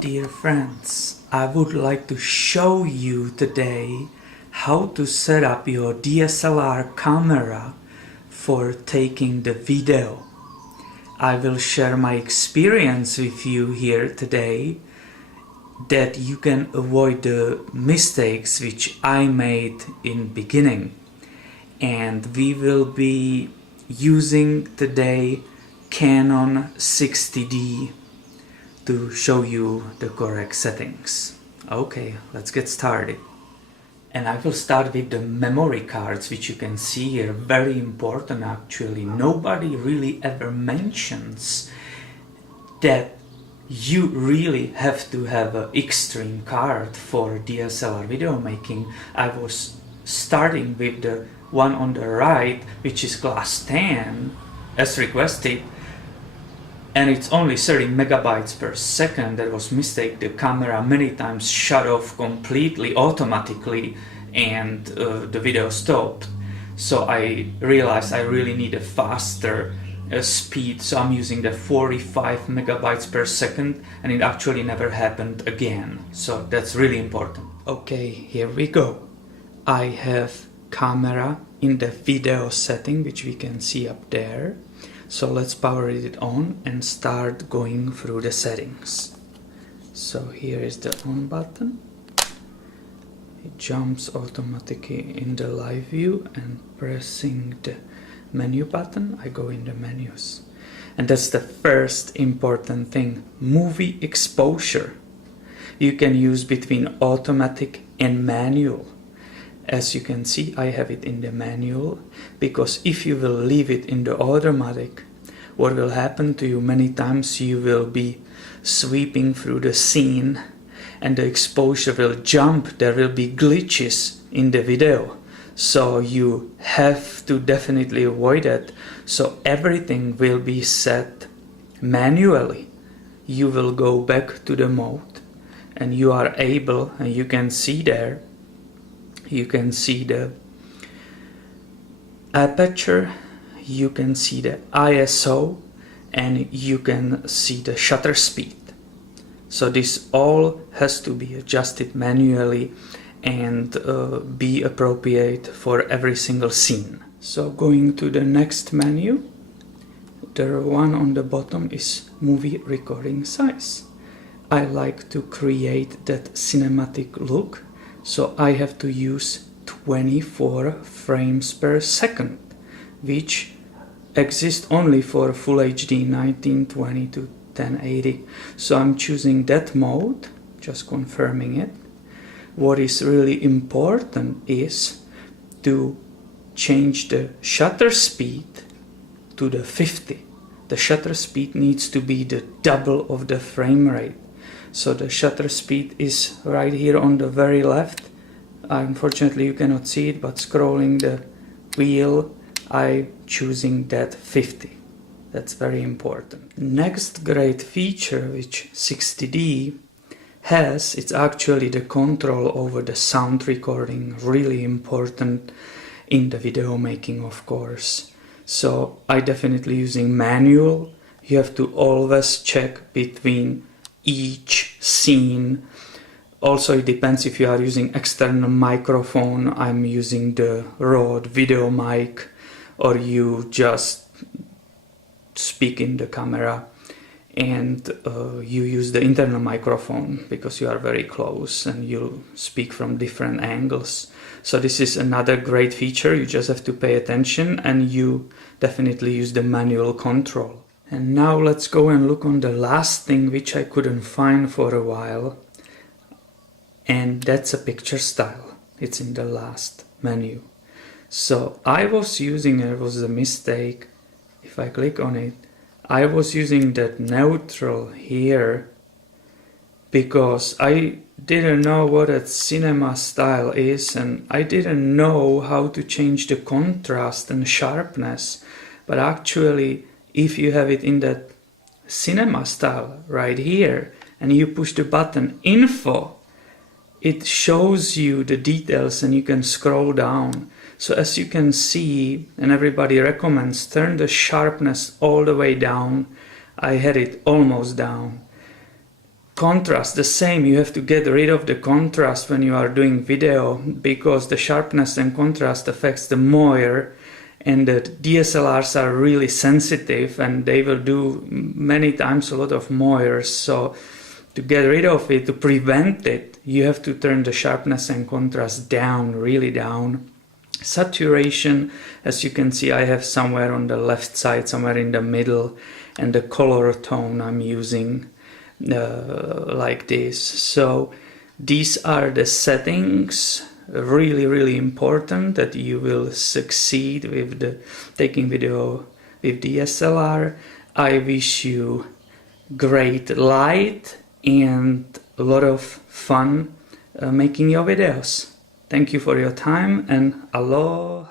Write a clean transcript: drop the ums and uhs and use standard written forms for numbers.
Dear friends, I would like to show you today how to set up your DSLR camera for taking the video. I will share my experience with you here today that you can avoid the mistakes which I made in beginning. And we will be using today Canon 60D to show you the correct settings. Okay, let's get started. And I will start with the memory cards, which you can see here. Very important actually. Nobody really ever mentions that you really have to have an extreme card for DSLR video making. I was starting with the one on the right, which is class 10 as requested, and it's only 30 megabytes per second. That was mistake. The camera many times shut off completely automatically and the video stopped. So I realized I really need a faster speed, so I'm using the 45 megabytes per second, and it actually never happened again. So that's really important. Okay, here we go. I have camera in the video setting, which we can see up there. So let's power it on and start going through the settings. So here is the on button. It jumps automatically in the live view, and pressing the menu button, I go in the menus. And that's the first important thing, movie exposure. You can use between automatic and manual. As you can see, I have it in the manual, because if you will leave it in the automatic, what will happen to you many times, you will be sweeping through the scene and the exposure will jump. There will be glitches in the video. So you have to definitely avoid that. So everything will be set manually. You will go back to the mode and you are able, and you can see there, you can see the aperture, you can see the ISO, and you can see the shutter speed. So this all has to be adjusted manually and be appropriate for every single scene. So going to the next menu, the one on the bottom is movie recording size. I like to create that cinematic look, so I have to use 24 frames per second, which exists only for Full HD 1920 to 1080. So I'm choosing that mode, just confirming it. What is really important is to change the shutter speed to the 50. The shutter speed needs to be the double of the frame rate. So the shutter speed is right here on the very left. Unfortunately you cannot see it, but scrolling the wheel, I'm choosing that 50. That's very important. Next great feature which 60D has, it's actually the control over the sound recording. Really important in the video making, of course. So I definitely using manual. You have to always check between each scene. Also it depends if you are using external microphone. I'm using the Rode video mic, or you just speak in the camera and you use the internal microphone because you are very close and you speak from different angles. So this is another great feature. You just have to pay attention, and you definitely use the manual control. And now let's go and look on the last thing which I couldn't find for a while, and that's a picture style. It's in the last menu. So I was using, it was a mistake, if I click on it, I was using that neutral here because I didn't know what a cinema style is, and I didn't know how to change the contrast and sharpness. But actually, if you have it in that cinema style right here and you push the button info, it shows you the details and you can scroll down. So as you can see, and everybody recommends, turn the sharpness all the way down. I had it almost down. Contrast, the same, you have to get rid of the contrast when you are doing video, because the sharpness and contrast affects the moire, and the DSLRs are really sensitive and they will do many times a lot of moire. So to get rid of it, to prevent it, you have to turn the sharpness and contrast down, really down. Saturation, as you can see, I have somewhere on the left side, somewhere in the middle, and the color tone I'm using like this. So these are the settings, really important, that you will succeed with the taking video with DSLR. I wish you great light and a lot of fun making your videos. Thank you for your time, and aloha.